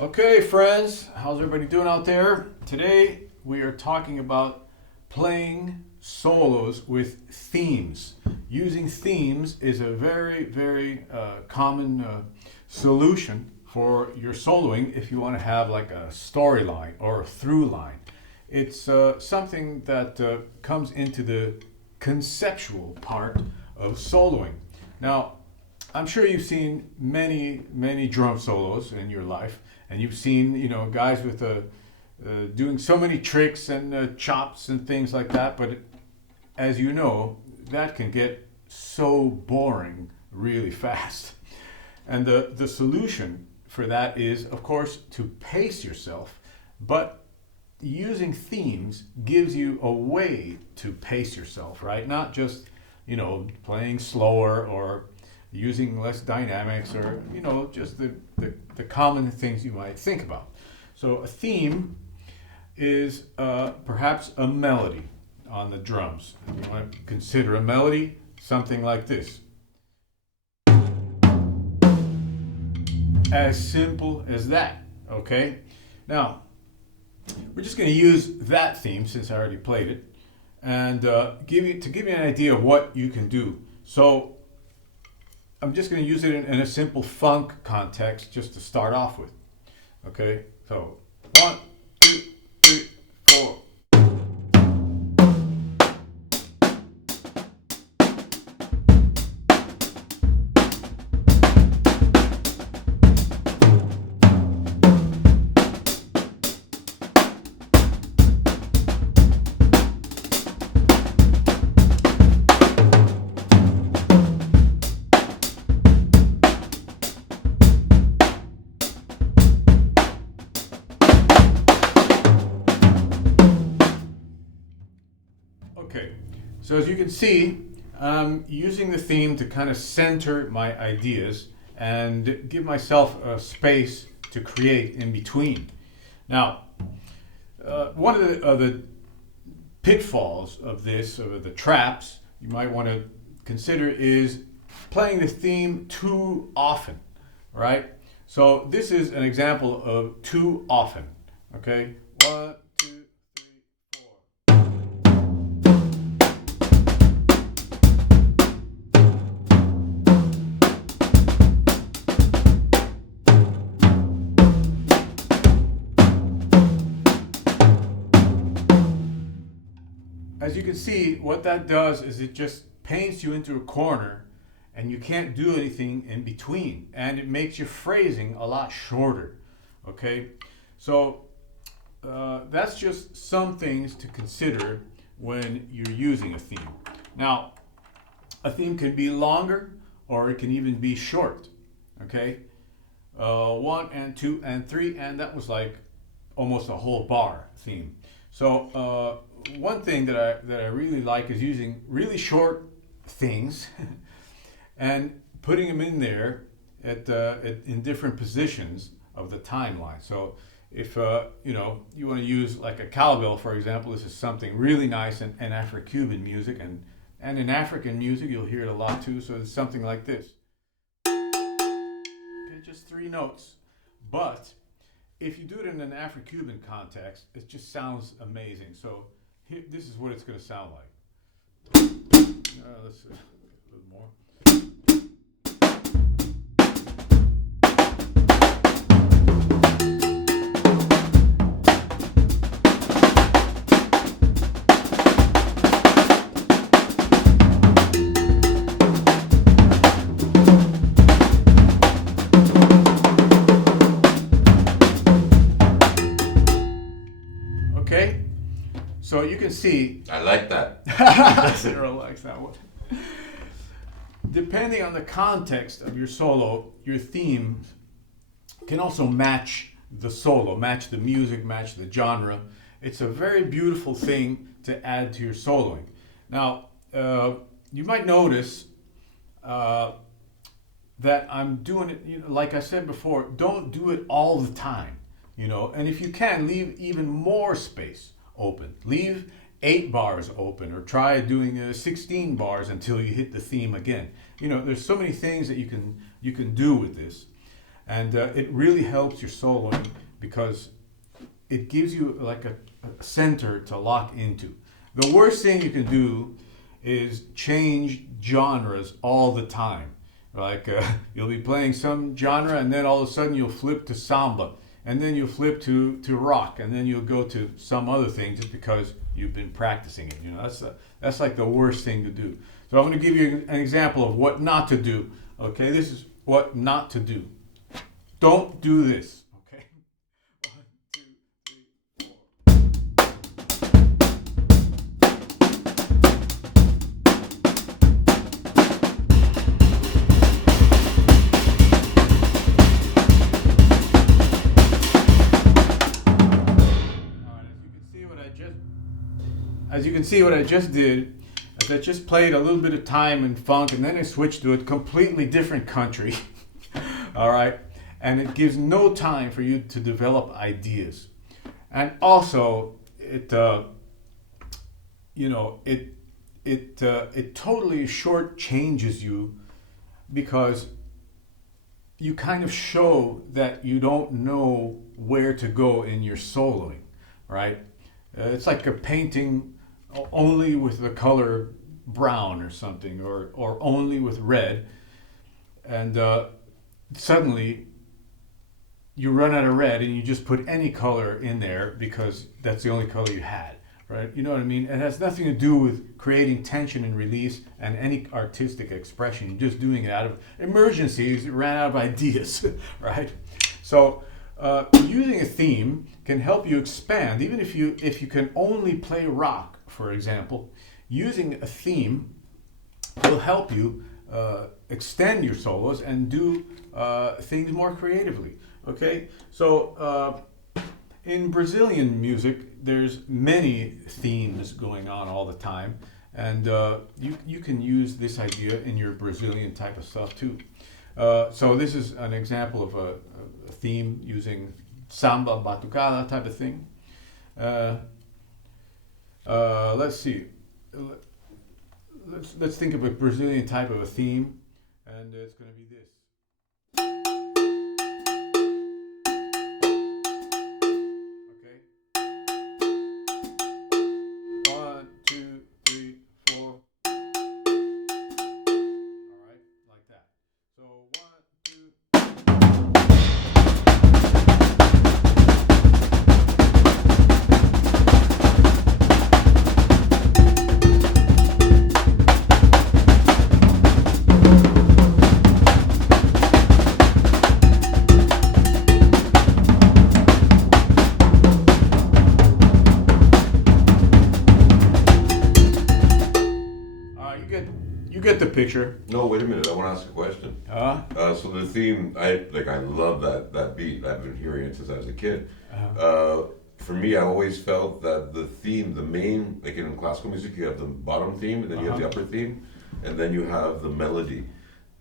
Okay, friends, how's everybody doing out there? Today we are talking about playing solos with themes. Using themes is a very common solution for your soloing if you want to have like a storyline or a through line. It's something that comes into the conceptual part of soloing. Now, I'm sure you've seen many drum solos in your life, and you've seen guys with doing so many tricks and chops and things like that. But as you know, that can get so boring really fast. And the solution for that is, of course, to pace yourself, but using themes gives you a way to pace yourself, right? Not just playing slower or using less dynamics or just the common things you might think about. So a theme is perhaps a melody on the drums. You want to consider a melody something like this. As simple as that, okay? Now, we're just going to use that theme since I already played it and give you an idea of what you can do. So I'm just going to use it in a simple funk context just to start off with. Okay, so 1, 2, 3, 4. Okay, so as you can see, I'm using the theme to kind of center my ideas and give myself a space to create in between. Now, one of the pitfalls of this, of the traps you might want to consider is playing the theme too often, right? So this is an example of too often, okay? 1, 2, 3, 4. As you can see, what that does is it just paints you into a corner and you can't do anything in between. And it makes your phrasing a lot shorter, okay? So that's just some things to consider when you're using a theme. Now, a theme can be longer or it can even be short, okay? 1 and 2 and 3, and that was like almost a whole bar theme. So one thing that I really like is using really short things and putting them in there in different positions of the timeline. So if you want to use like a cowbell, for example, this is something really nice in Afro-Cuban music, and in African music you'll hear it a lot too. So it's something like this. Okay, just 3 notes, but if you do it in an Afro-Cuban context, it just sounds amazing. So here, this is what it's going to sound like. Let's see, a little more. Okay, so you can see. I like that. Sarah likes that one. Depending on the context of your solo, your theme can also match the solo, match the music, match the genre. It's a very beautiful thing to add to your soloing. Now, you might notice that I'm doing it, like I said before, don't do it all the time, and if you can, leave even more space open. Leave 8 bars open, or try doing 16 bars until you hit the theme again. There's so many things that you can do with this. and it really helps your soloing because it gives you like a center to lock into. The worst thing you can do is change genres all the time. Like you'll be playing some genre and then all of a sudden you'll flip to samba and then you'll flip to rock and then you'll go to some other thing just because you've been practicing it. You know, that's like the worst thing to do. So I'm going to give you an example of what not to do. Okay, this is what not to do. Don't do this. Okay. 1, 2, 3, 4. As you can see what I just did, is I just played a little bit of time and funk and then I switched to a completely different country. All right. And it gives no time for you to develop ideas. And also it totally shortchanges you because you kind of show that you don't know where to go in your soloing, right? It's like a painting only with the color brown or something, or only with red, and suddenly you run out of red and you just put any color in there because that's the only color you had, right? You know what I mean? It has nothing to do with creating tension and release and any artistic expression. You're just doing it out of emergencies. You ran out of ideas, right? So using a theme can help you expand, even if you can only play rock, for example. Using a theme will help you extend your solos and do things more creatively. Okay, so in Brazilian music, there's many themes going on all the time, and you can use this idea in your Brazilian type of stuff too. So this is an example of a theme using samba, batucada type of thing. Let's see. Let's think of a Brazilian type of a theme, and it's going to be this. Okay. 1, 2, 3, 4. All right, like that. So 1, 2. You get the picture. No, wait a minute. I want to ask a question. So the theme, I love that beat. I've been hearing it since I was a kid. For me, I always felt that the theme, the main, like in classical music, you have the bottom theme, and then you have the upper theme, and then you have the melody.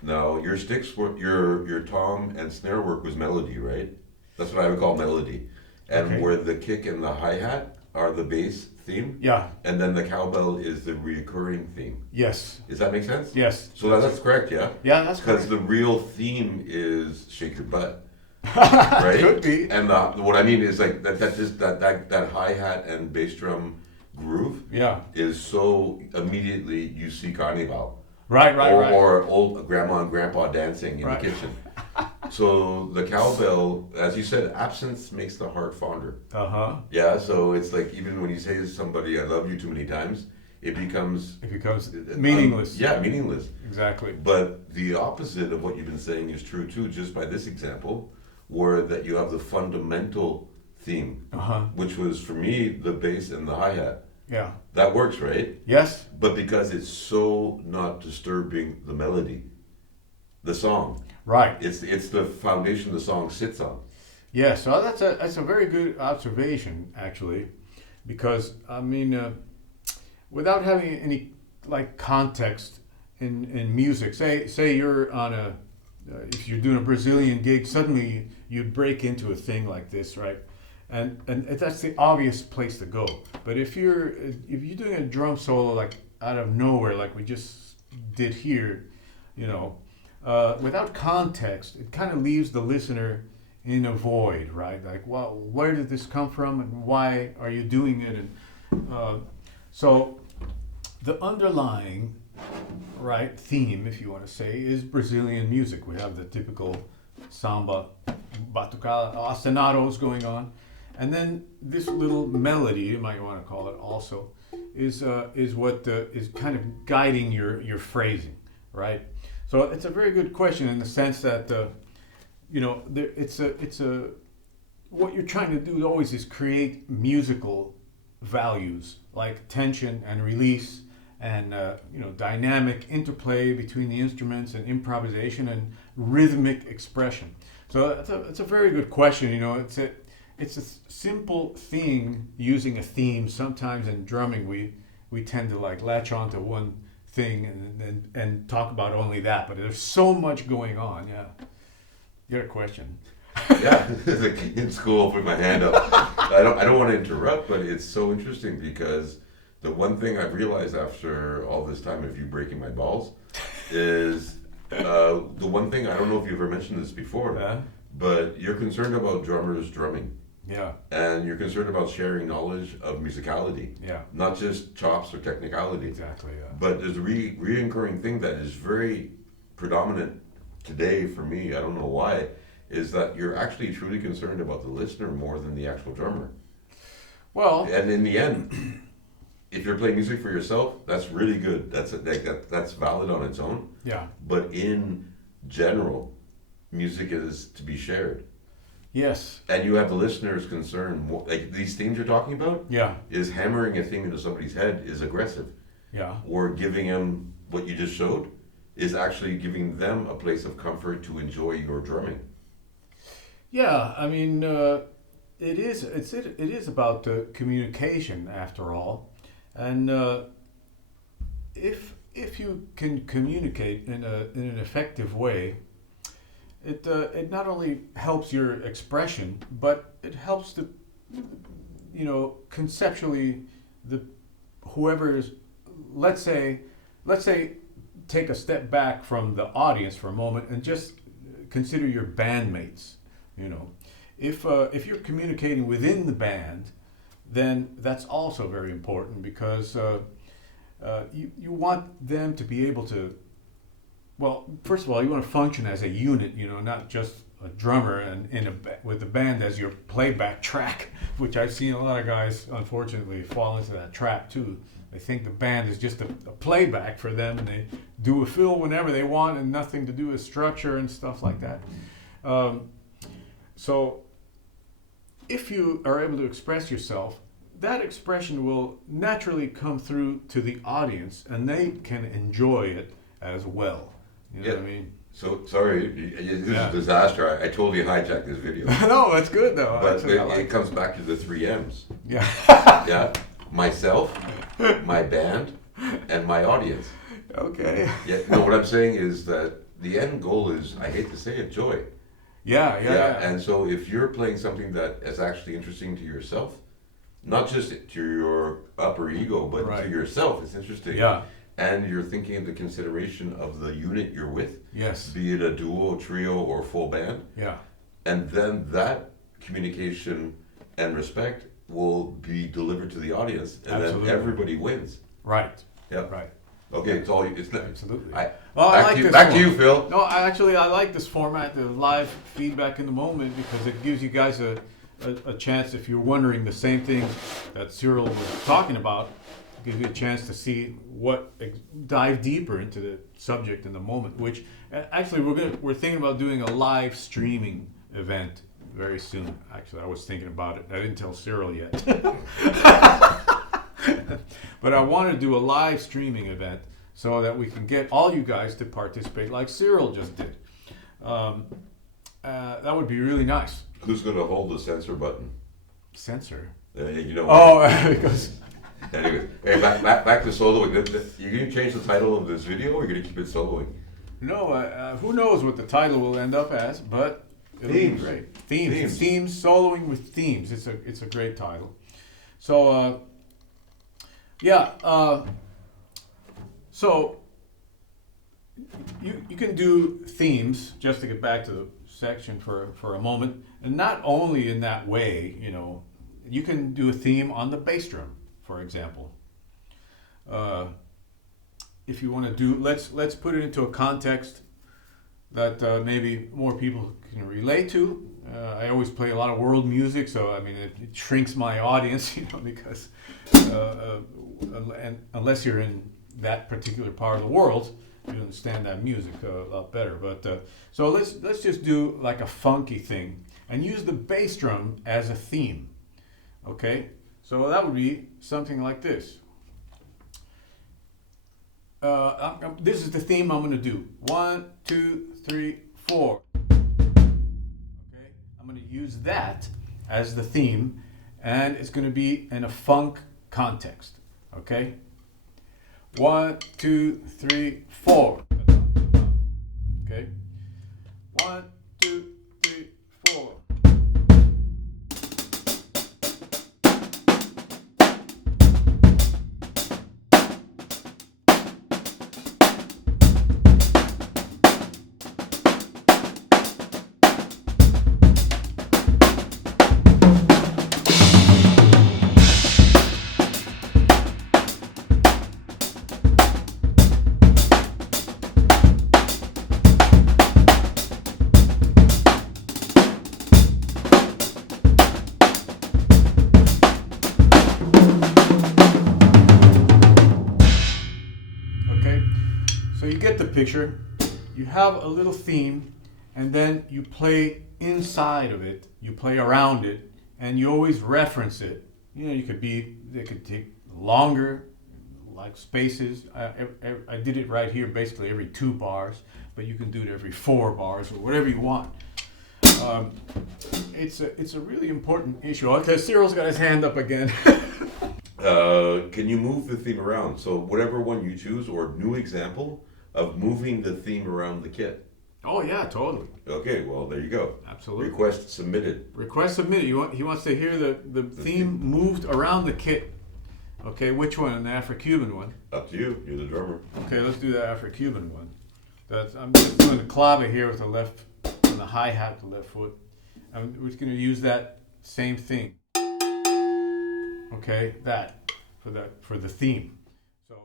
Now, your sticks work, your tom and snare work was melody, right? That's what I would call melody. And where the kick and the hi-hat are the bass theme. Yeah. And then the cowbell is the recurring theme. Yes. Does that make sense? Yes. So that's correct, yeah? Yeah, that's correct. Because the real theme is shake your butt. Right? Could be. And what I mean is like that hi-hat and bass drum groove is so immediately you see Carnival. Right. Or old grandma and grandpa dancing in the kitchen. So the cowbell, as you said, absence makes the heart fonder. Yeah, so it's like even when you say to somebody, I love you too many times, it becomes meaningless. Yeah, meaningless. Exactly. But the opposite of what you've been saying is true too, just by this example, where that you have the fundamental theme, which was for me the bass and the hi-hat. Yeah. That works, right? Yes. But because it's so not disturbing the melody, the song. Right. It's the foundation the song sits on. Yeah, so that's a very good observation actually, because I mean, without having any like context in music, say you're on if you're doing a Brazilian gig, suddenly you'd break into a thing like this, right? And that's the obvious place to go. But if you're doing a drum solo like out of nowhere, like we just did here, you know, without context, it kind of leaves the listener in a void, right? Like, well, where did this come from, and why are you doing it? And so the underlying theme, if you want to say, is Brazilian music. We have the typical samba, batucada, ostinatos going on, and then this little melody, you might want to call it, also is what is kind of guiding your phrasing, right? So it's a very good question in the sense that it's a what you're trying to do always is create musical values like tension and release and dynamic interplay between the instruments and improvisation and rhythmic expression. So it's a very good question. It's a simple thing using a theme. Sometimes in drumming we tend to like latch onto one thing and talk about only that, but there's so much going on. Yeah, you got a question? Yeah, like in school, put my hand up. I don't want to interrupt, but it's so interesting because the one thing I've realized after all this time of you breaking my balls is the one thing, I don't know if you've ever mentioned this before, but you're concerned about drummers drumming. Yeah. And you're concerned about sharing knowledge of musicality. Yeah. Not just chops or technicality. Exactly, yeah. But there's a reoccurring thing that is very predominant today for me, I don't know why, is that you're actually truly concerned about the listener more than the actual drummer. Well, and in the end, if you're playing music for yourself, that's really good. That's valid on its own. Yeah. But in general, music is to be shared. Yes. And you have the listener's concern. More, like these themes you're talking about. Yeah. Is hammering a theme into somebody's head is aggressive. Yeah. Or giving them what you just showed is actually giving them a place of comfort to enjoy your drumming. Yeah, I mean, it is about communication after all, and if you can communicate in an effective way, it not only helps your expression, but it helps conceptually whoever's let's say take a step back from the audience for a moment and just consider your bandmates. If you're communicating within the band, then that's also very important because you want them to be able to. Well, first of all, you want to function as a unit. Not just a drummer and with the band as your playback track, which I've seen a lot of guys unfortunately fall into that trap too. They think the band is just a playback for them, and they do a fill whenever they want, and nothing to do with structure and stuff like that. So if you are able to express yourself, that expression will naturally come through to the audience and they can enjoy it as well. You know what I mean? So, sorry, this is a disaster. I totally hijacked this video. No, that's good though. But it comes back to the 3 M's. Yeah. Yeah. Myself, my band, and my audience. Okay. Yeah. No, what I'm saying is that the end goal is, I hate to say it, joy. Yeah. And so if you're playing something that is actually interesting to yourself, not just to your upper ego, but to yourself, it's interesting. Yeah. And you're thinking of the consideration of the unit you're with. Yes. Be it a duo, trio, or full band. Yeah. And then that communication and respect will be delivered to the audience, and Absolutely. then everybody wins. Right. Yeah. Right. Okay, it's all. It's not, Absolutely. Back to you, Phil. No, I like this format, the live feedback in the moment, because it gives you guys a chance, if you're wondering the same thing that Cyril was talking about, give you a chance to see dive deeper into the subject in the moment. Which actually we're thinking about doing a live streaming event very soon. Actually, I was thinking about it. I didn't tell Cyril yet. But I want to do a live streaming event so that we can get all you guys to participate like Cyril just did. That would be really nice. Who's going to hold the censor button? Censor? You know. Oh, because... Anyway, hey, back to soloing. You going to change the title of this video, or are you going to keep it soloing? No, who knows what the title will end up as, but it'll be great. Themes, soloing with themes. It's a great title. So, you can do themes, just to get back to the section for a moment, and not only in that way, you can do a theme on the bass drum, for example. If you want to do, let's put it into a context that maybe more people can relate to. I always play a lot of world music, so I mean it shrinks my audience, because and unless you're in that particular part of the world, you understand that music a lot better. But so let's just do like a funky thing and use the bass drum as a theme. Okay, so that would be something like this. This is the theme I'm going to do. 1, 2, 3, 4. Okay, I'm going to use that as the theme, and it's going to be in a funk context. Okay, 1, 2, 3, 4. Okay, 1, 2, 3, 4. So you get the picture. You have a little theme, and then you play inside of it. You play around it, and you always reference it. They could take longer, like spaces. I did it right here, basically every 2 bars, but you can do it every 4 bars or whatever you want. It's a really important issue. Okay, Cyril's got his hand up again. Can you move the theme around? So whatever one you choose, or new example of moving the theme around the kit. Oh yeah, totally. Okay, well there you go. Absolutely. Request submitted. Request submitted. He wants to hear the theme moved around the kit. Okay, which one? An Afro-Cuban one? Up to you. You're the drummer. Okay, let's do the Afro-Cuban one. I'm just doing the clave here with the left, and the hi-hat with the left foot. We're just going to use that same thing. Okay, that for the theme. So.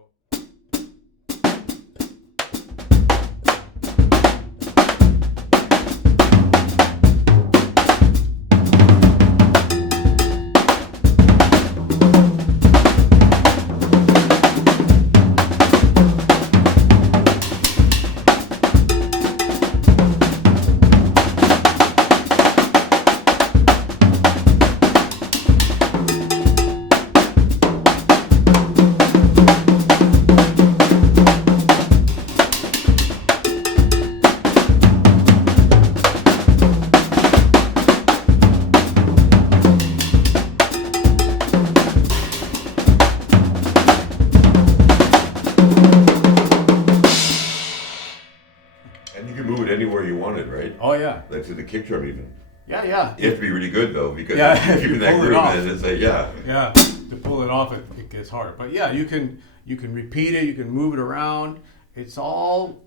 Anywhere you wanted, right? Oh yeah. Like to the kick drum even. Yeah. You have to be really good though, because if if you're in that groove, then it's like Yeah, to pull it off, it gets hard. But yeah, you can repeat it, you can move it around. It's all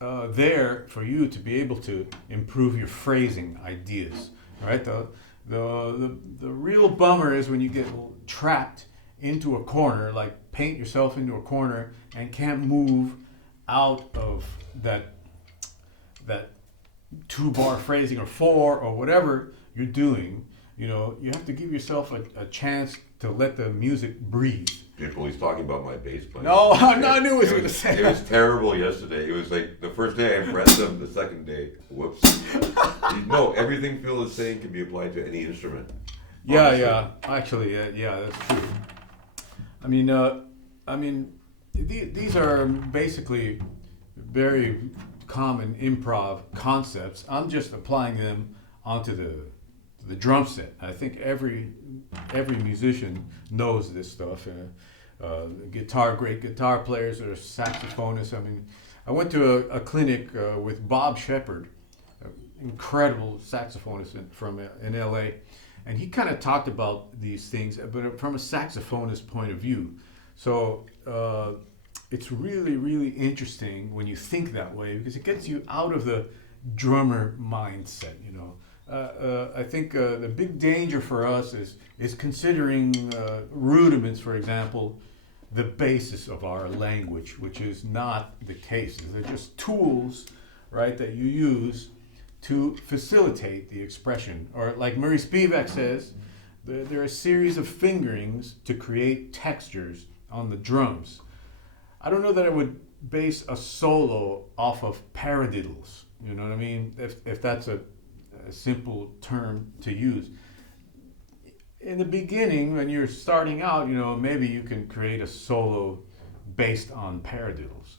there for you to be able to improve your phrasing ideas. Right? The real bummer is when you get trapped into a corner, like paint yourself into a corner and can't move out of that 2-bar phrasing or 4 or whatever you're doing. You have to give yourself a chance to let the music breathe. Beautiful. He's talking about my bass playing. No, I knew he was going to say it. It was terrible yesterday. It was like the first day I impressed him. The second day, whoops. No, everything Phil is saying can be applied to any instrument. Yeah, honestly. Yeah. Actually, yeah, that's true. I mean, these are basically very common improv concepts. I'm just applying them onto the drum set. I think every musician knows this stuff. Great guitar players or saxophonists. I mean, I went to a clinic with Bob Shepard, an incredible saxophonist in LA, and he kind of talked about these things, but from a saxophonist point of view. So it's really, really interesting when you think that way because it gets you out of the drummer mindset. I think the big danger for us is considering rudiments, for example, the basis of our language, which is not the case. They're just tools, right, that you use to facilitate the expression. Or like Murray Spivak says, there are a series of fingerings to create textures on the drums. I don't know that I would base a solo off of paradiddles. You know what I mean? If that's a simple term to use. In the beginning, when you're starting out, maybe you can create a solo based on paradiddles.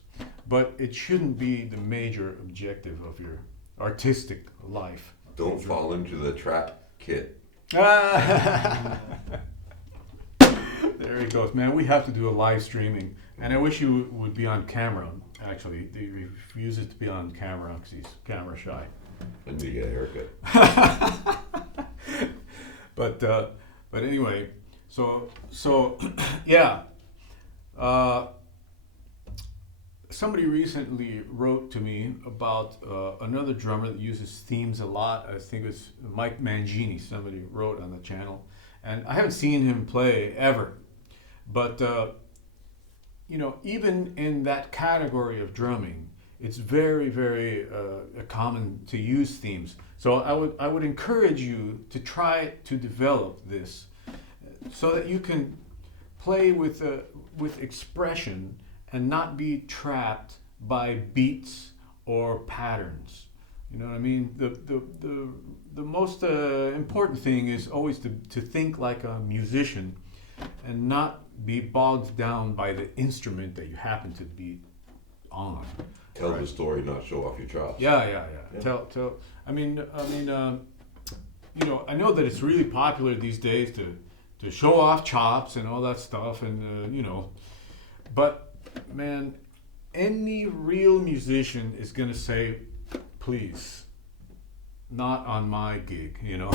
But it shouldn't be the major objective of your artistic life. Don't fall into the trap, kid. There he goes, man. We have to do a live streaming. And I wish you would be on camera, actually. He refuses to be on camera because he's camera shy. And to get a haircut. But anyway, so yeah. Somebody recently wrote to me about another drummer that uses themes a lot. I think it's Mike Mangini. Somebody wrote on the channel, and I haven't seen him play ever. But even in that category of drumming, it's very, very common to use themes. So I would encourage you to try to develop this so that you can play with expression and not be trapped by beats or patterns. You know what I mean? The most important thing is always to think like a musician and not be bogged down by the instrument that you happen to be on. Tell the story, not show off your chops. Yeah. Tell. I mean, I know that it's really popular these days to show off chops and all that stuff, and but man, any real musician is gonna say, please, not on my gig. You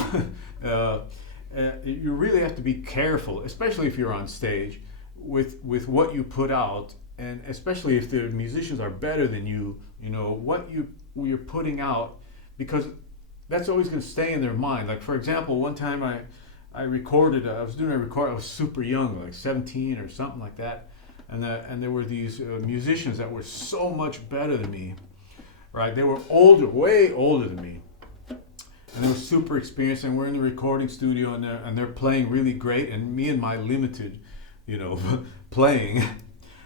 really have to be careful, especially if you're on stage, with what you put out. And especially if the musicians are better than you, what you're putting out, because that's always going to stay in their mind. Like, for example, one time I recorded, I was doing a record, I was super young, like 17 or something like that. And there were these musicians that were so much better than me, right? They were older, way older than me. And they were super experienced, and we're in the recording studio, and they're playing really great. And me and my limited, playing,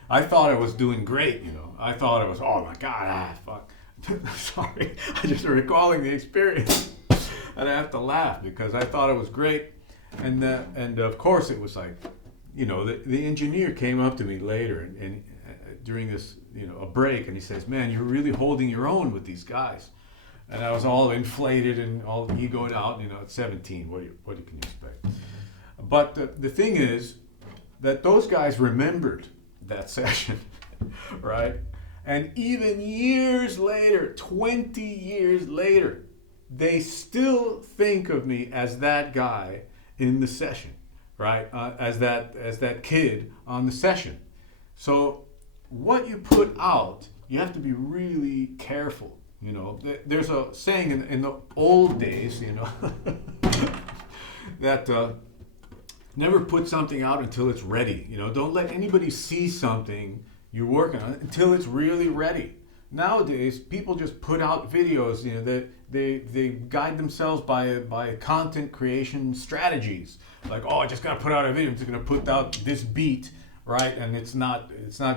I thought I was doing great, I thought I was, oh my God, fuck. Sorry, I'm just recalling the experience. And I have to laugh because I thought it was great. And of course it was like, the engineer came up to me later and during this, a break, and he says, man, you're really holding your own with these guys. And I was all inflated and all egoed out, at 17, what can you expect? But the thing is that those guys remembered that session, right? And even years later, 20 years later, they still think of me as that guy in the session, right? As that kid on the session. So what you put out, you have to be really careful. There's a saying in the old days, that never put something out until it's ready. Don't let anybody see something you're working on until it's really ready. Nowadays, people just put out videos. That they guide themselves by content creation strategies. Like, oh, I just gotta put out a video. I'm just gonna put out this beat, right? And it's not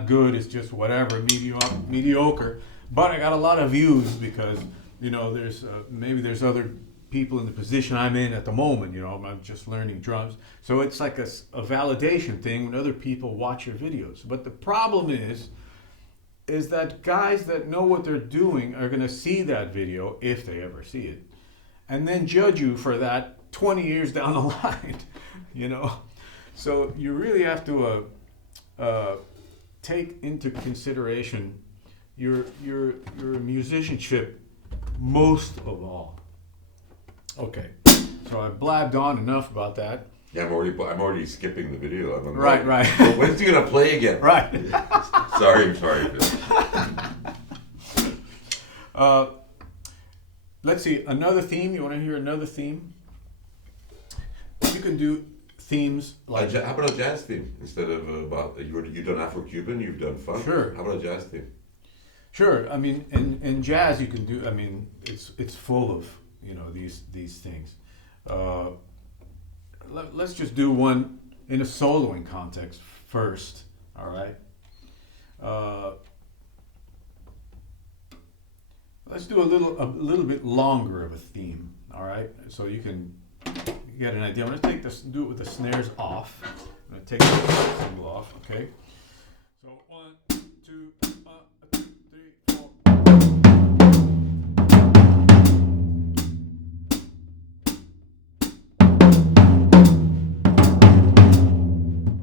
good. It's just whatever, mediocre. But I got a lot of views because there's maybe there's other people in the position I'm in at the moment. I'm just learning drums, so it's like a validation thing when other people watch your videos. But the problem is that guys that know what they're doing are going to see that video, if they ever see it, and then judge you for that 20 years down the line. So you really have to take into consideration your musicianship most of all. Okay, so I blabbed on enough about that. Yeah, I'm already skipping the video. Right. Well, when's he gonna play again? Right. sorry. Let's see, another theme. You want to hear another theme? You can do themes like... How about a jazz theme instead of you've done Afro-Cuban, you've done funk? Sure. How about a jazz theme? Sure. I mean, in jazz you can do... I mean, it's full of, these things. Let's just do one in a soloing context first, all right? Let's do a little bit longer of a theme, all right? So you can get an idea. I'm going to do it with the snares off. I'm going to take the cymbal off, okay? So 1, 2, 3, 4.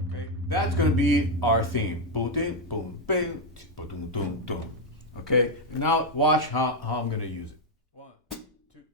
Okay, that's going to be our theme. Boom, boom, boom, boom, boom, boom, boom. Okay, now watch how I'm going to use it. 1, 2, 3.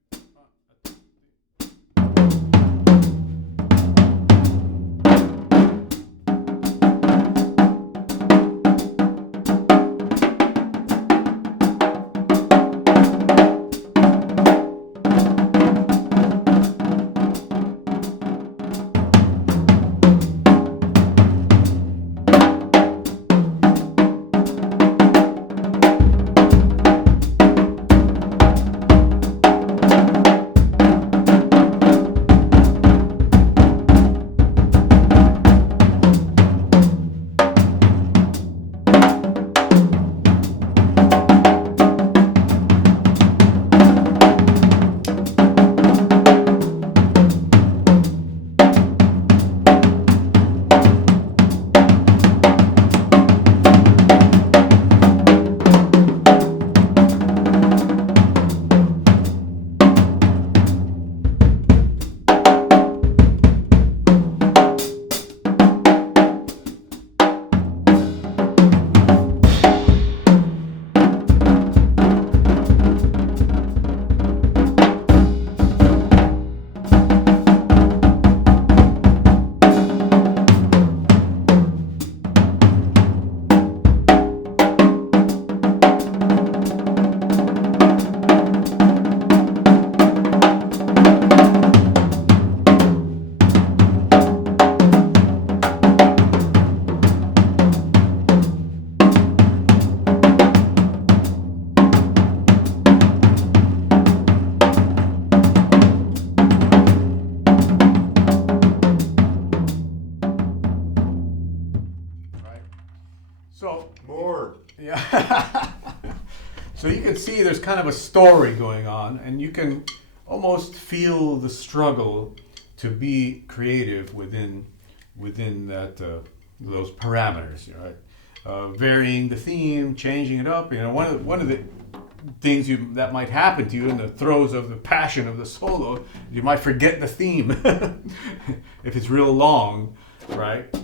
So More. yeah. So you can see there's kind of a story going on, and you can almost feel the struggle to be creative within that those parameters, right? Varying the theme, changing it up. One of the things that might happen to you in the throes of the passion of the solo, you might forget the theme if it's real long, right?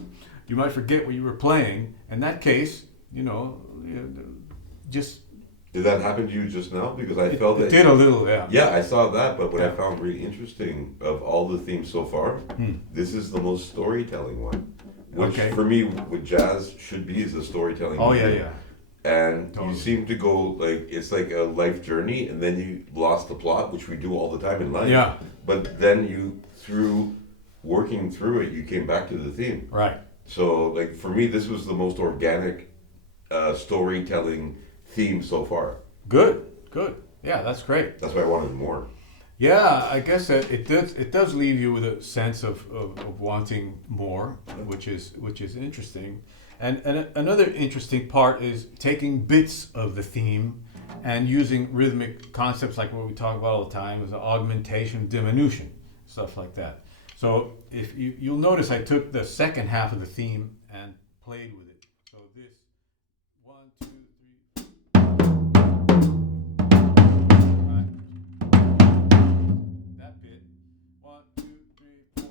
You might forget what you were playing. In that case, just... Did that happen to you just now? Because I felt that... It did a little, yeah. Yeah, I saw that, but what I found really interesting of all the themes so far, this is the most storytelling one. Which, for me, what jazz should be is a storytelling medium. Yeah. And totally. You seem to go, it's like a life journey, and then you lost the plot, which we do all the time in life. Yeah. But then through working through it, you came back to the theme. Right. So, for me, this was the most organic storytelling theme so far. Good. Yeah, that's great. That's why I wanted more. Yeah, I guess that it does leave you with a sense of wanting more, which is interesting. And another interesting part is taking bits of the theme and using rhythmic concepts like what we talk about all the time, is augmentation, diminution, stuff like that. So if you'll notice, I took the second half of the theme and played with it. So this 1, 2, 3. Right. That bit. 1, 2, 3, 4.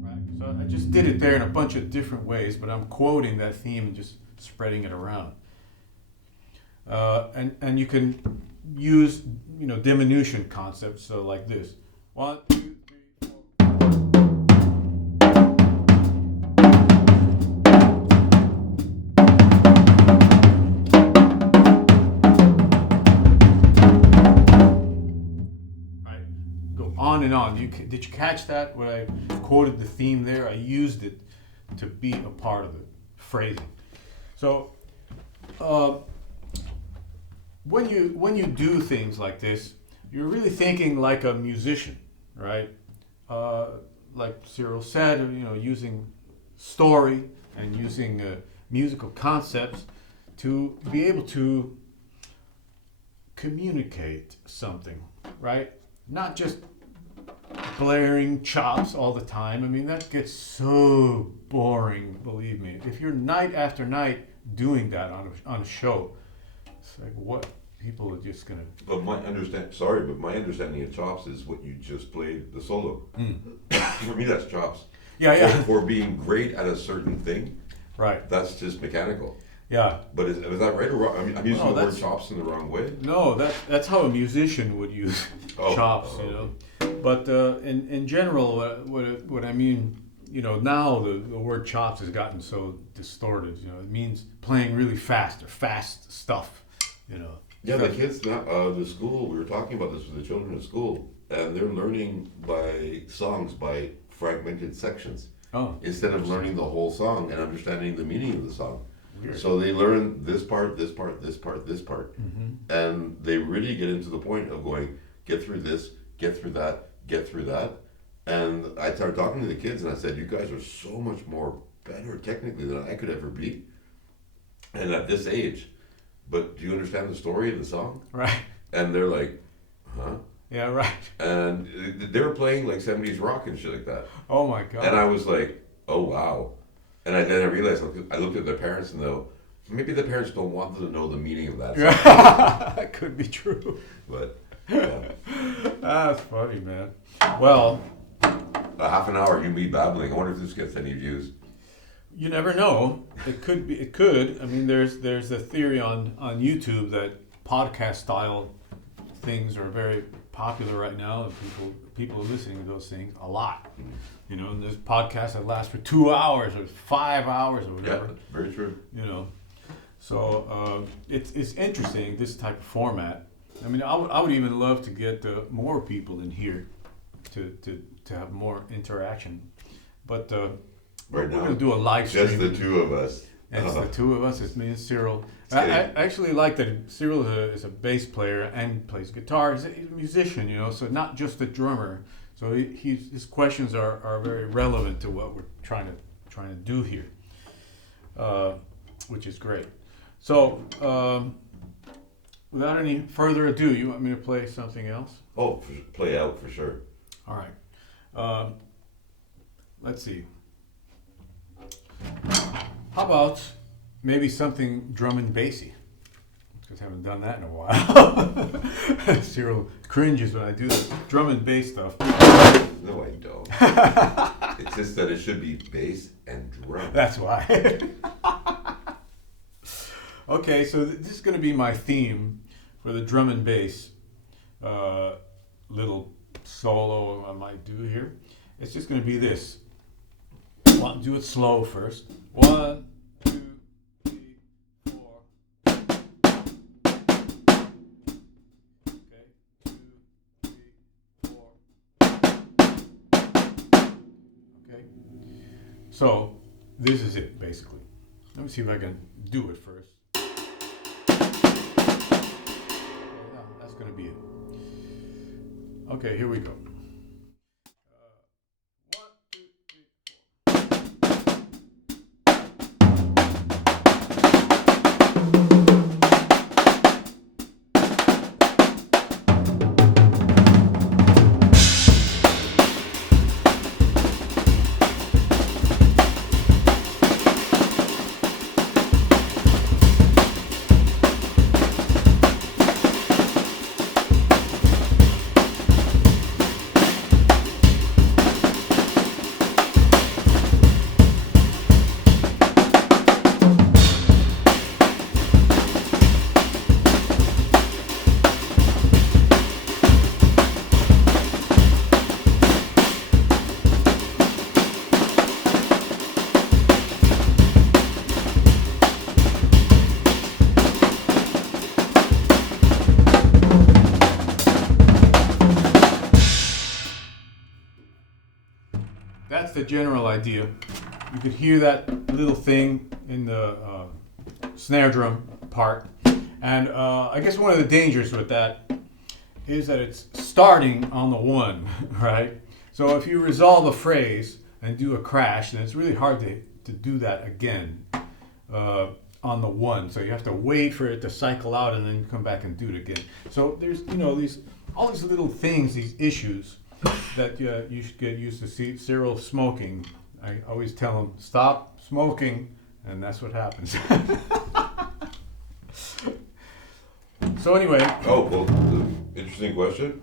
Right. So I just did it there in a bunch of different ways, but I'm quoting that theme and just spreading it around. and you can use diminution concepts. So like this: 1, 2, 3, 4. Right, go on and on. Did you catch that when I quoted the theme there? I used it to be a part of the phrasing. So when you do things like this, you're really thinking like a musician, right? Like Cyril said, using story and using musical concepts to be able to communicate something, right? Not just blaring chops all the time. I mean, that gets so boring, believe me. If you're night after night doing that on a show, it's like, what? People are just gonna. But my understanding of chops is what you just played, the solo. For me, that's chops. Yeah. For being great at a certain thing, Right. that's just mechanical. Yeah. But is that right or wrong? I mean, I'm using the word chops in the wrong way. No, that's how a musician would use chops, But in general, what I mean, now the word chops has gotten so distorted. It means playing really fast or fast stuff. Yeah, the kids now, the school, we were talking about this with the children at school, and they're learning by songs by fragmented sections. Instead of learning the whole song and understanding the meaning of the song. Weird. So they learn this part, this part, this part, this part. Mm-hmm. And they really get into the point of going, get through this, get through that, get through that. And I started talking to the kids and I said, you guys are so much more better technically than I could ever be. And at this age, but do you understand the story of the song? Right. And they're like, huh? Yeah, right. And they were playing like 70s rock and shit like that. Oh my God. And I was like, oh wow. And then I realized, I looked at their parents and though, maybe the parents don't want them to know the meaning of that song. That could be true. But, yeah. That's funny, man. Well, A half an hour, you me babbling. I wonder if this gets any views. you never know. It could be. It could. I mean, there's a theory on YouTube that podcast style things are very popular right now, and people are listening to those things a lot. And there's podcasts that last for 2 hours or 5 hours or whatever. Yeah, very true. So it's interesting, this type of format. I mean, I would even love to get more people in here to have more interaction. But Right we're now, going to do a live stream. just the two of us. It's the two of us. It's me and Cyril. Just I kidding. actually like that Cyril is a bass player and plays guitar. He's a musician, so not just a drummer. So his questions are very relevant to what we're trying to do here, which is great. So without any further ado, you want me to play something else? Oh, play out for sure. All right. Let's see. How about maybe something drum and bassy? Because I haven't done that in a while. Cyril cringes when I do the drum and bass stuff. No, I don't. It's just that it should be bass and drum. That's why. Okay, so this is going to be my theme for the drum and bass little solo I might do here. It's just going to be this. Do it slow first. 1, 2, 3, 4. Okay, 2, 3, 4. Okay. So this is it basically. Let me see if I can do it first. That's going to be it. Okay, here we go. the general idea. You could hear that little thing in the snare drum part. And I guess one of the dangers with that is that it's starting on the 1, right? So if you resolve a phrase and do a crash, then it's really hard to do that again on the 1. So you have to wait for it to cycle out and then you come back and do it again. So there's, all these little things, these issues that you should get used to. See, Cyril smoking, I always tell him, stop smoking, and that's what happens. So anyway. Oh, well, interesting question.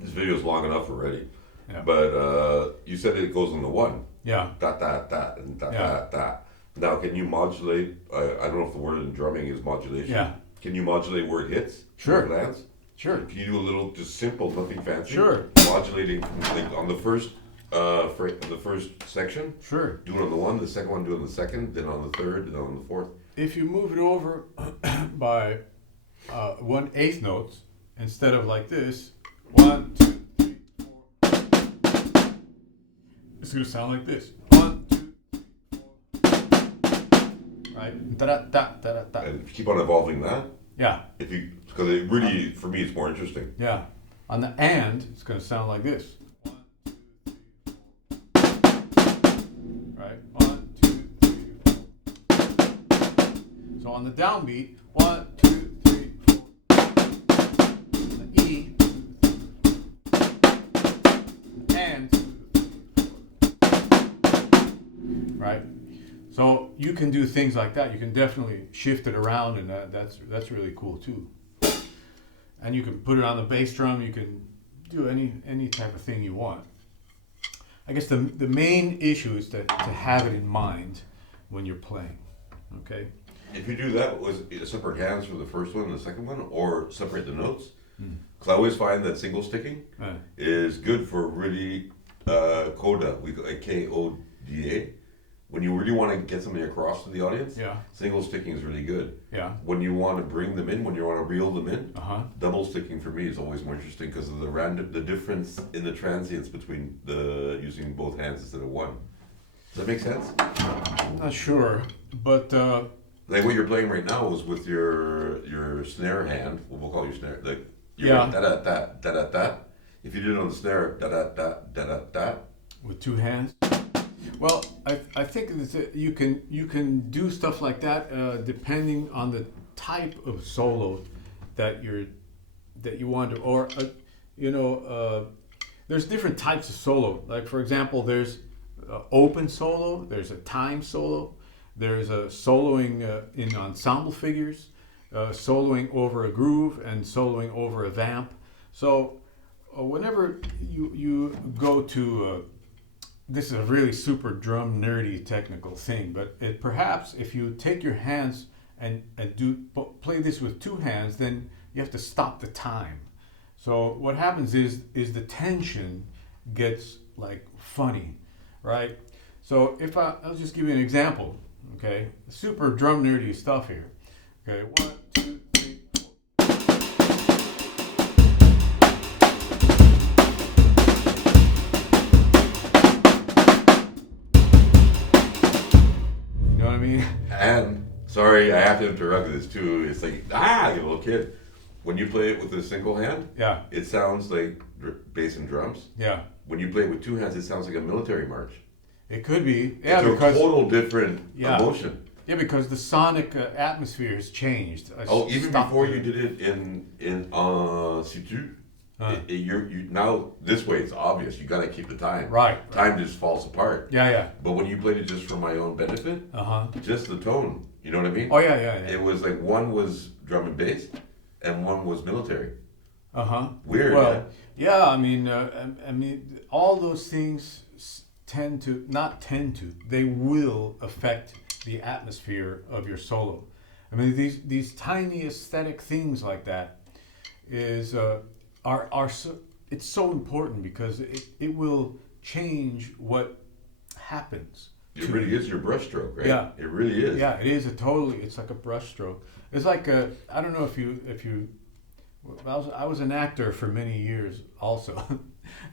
This video is long enough already. Yeah. But you said it goes on the 1. Yeah. Dot, dot, dot, and dot, dot, dot. Now, can you modulate? I don't know if the word in drumming is modulation. Yeah. Can you modulate where it hits? Sure. Where it lands? Sure. Can you do a little, just simple, nothing fancy? Sure. Modulating like on the first, the first section. Sure. Do it on the 1, the second one do it on the second, then on the third, then on the fourth. If you move it over by 1/8 notes instead of like this, 1, 2, 3, 4. It's gonna sound like this. 1, 2, 3, 4. Right? Da da da da da. And if you keep on evolving that, Yeah. because it really, for me, it's more interesting. Yeah. On the and, it's gonna sound like this. 1, 2, 3, 4. Right? 1, 2, 3, 4. So on the downbeat, 1, 2, 3, 4. The E, and, right? So you can do things like that. You can definitely shift it around, and that's really cool too. And you can put it on the bass drum. You can do any type of thing you want. I guess the main issue is to have it in mind when you're playing. Okay. If you do that, was it separate hands for the first one and the second one, or separate the notes? Because I always find that single sticking is good for really coda. We Koda. When you really want to get something across to the audience, single sticking is really good. Yeah. When you want to bring them in, when you want to reel them in, double sticking for me is always more interesting because of the difference in the transients between using both hands instead of one. Does that make sense? I'm not sure, but like what you're playing right now is with your snare hand. We'll call your snare like Yeah. da da da da da da. If you did it on the snare, da da da da da da. With two hands. Well, I think that you can do stuff like that depending on the type of solo that you want to, or there's different types of solo. Like for example, there's open solo, there's a time solo, there's a soloing in ensemble figures, soloing over a groove, and soloing over a vamp. So whenever you go to this is a really super drum nerdy technical thing, but perhaps if you take your hands and play this with two hands, then you have to stop the time. So what happens is the tension gets like funny, right? So if I'll just give you an example, okay? Super drum nerdy stuff here. Okay, 1, 2, 3, 4. You know what I mean? And sorry, I have to interrupt this too. It's like you're a little kid. When you play it with a single hand, it sounds like bass and drums. Yeah. When you play it with two hands, it sounds like a military march. It could be. Yeah, it's because a total different emotion. Yeah, because the sonic atmosphere has changed. Even before you did it in situ, you now this way it's obvious. You got to keep the time. Right. Time just falls apart. Yeah. But when you played it just for my own benefit, just the tone. You know what I mean? Oh yeah. It was like one was drum and bass, and one was military. Weird. Well, yeah. I mean, all those things they will affect the atmosphere of your solo. I mean, these tiny aesthetic things like that is it's so important because it will change what happens. It really is your brushstroke, right? Yeah, it really is. Yeah, it is it's like a brushstroke. It's like I don't know if you. I was an actor for many years also,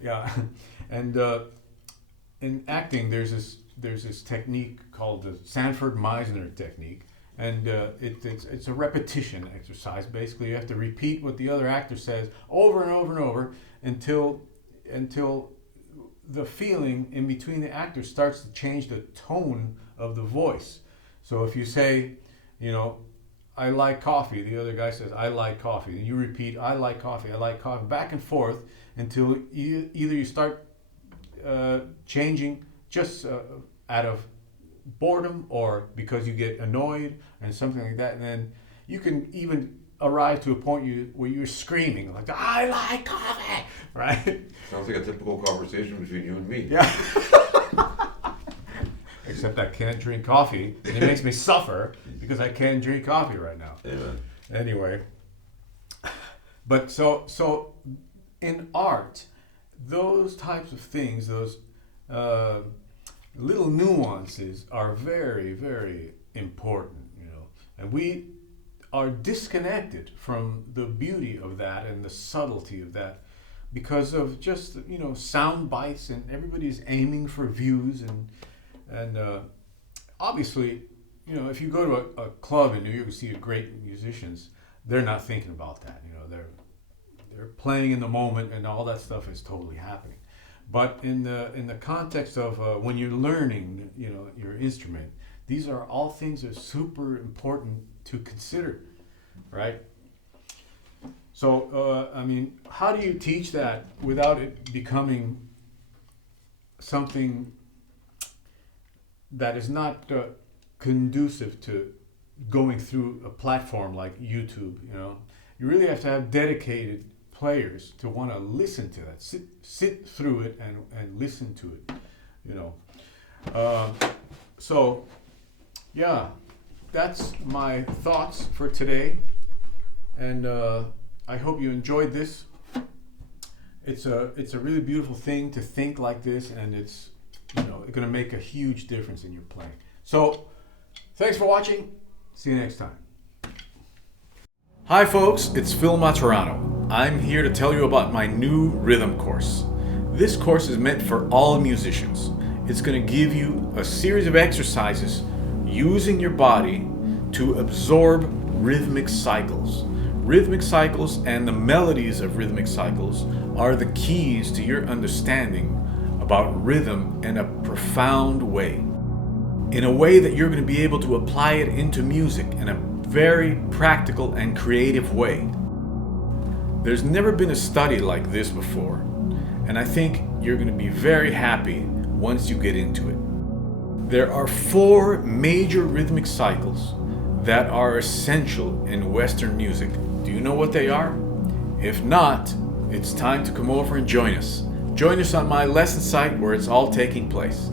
yeah, and in acting, there's this technique called the Sanford-Meisner technique, and it's a repetition exercise. Basically, you have to repeat what the other actor says over and over and over until the feeling in between the actors starts to change the tone of the voice. So if you say, you know, I like coffee, the other guy says, I like coffee. And you repeat, I like coffee, back and forth until either you start changing just out of boredom or because you get annoyed and something like that. And then you can even arrive to a point where you're screaming, like, I like coffee, right? Sounds like a typical conversation between you and me. Yeah. Except I can't drink coffee, and it makes me suffer because I can't drink coffee right now. Amen. Anyway, but so in art, those types of things, those little nuances are very, very important, you know. And we are disconnected from the beauty of that and the subtlety of that because of just, you know, sound bites, and everybody's aiming for views, and obviously, you know, if you go to a club in New York and see great musicians, they're not thinking about that. You know, they're playing in the moment, and all that stuff is totally happening. But in the context of when you're learning, you know, your instrument, these are all things that are super important to consider, right? So, I mean, how do you teach that without it becoming something that is not conducive to going through a platform like YouTube? You know, you really have to have dedicated players to want to listen to that, sit through it and listen to it, you know. So, yeah, that's my thoughts for today, and I hope you enjoyed this. It's a really beautiful thing to think like this, and it's, you know, going to make a huge difference in your playing. So, thanks for watching. See you next time. Hi folks, it's Phil Maturano. I'm here to tell you about my new rhythm course. This course is meant for all musicians. It's going to give you a series of exercises using your body to absorb rhythmic cycles. Rhythmic cycles and the melodies of rhythmic cycles are the keys to your understanding about rhythm in a profound way. In a way that you're going to be able to apply it into music in a very practical and creative way. There's never been a study like this before, and I think you're going to be very happy once you get into it. There are 4 major rhythmic cycles that are essential in Western music. Do you know what they are? If not, it's time to come over and join us. Join us on my lesson site where it's all taking place.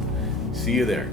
See you there.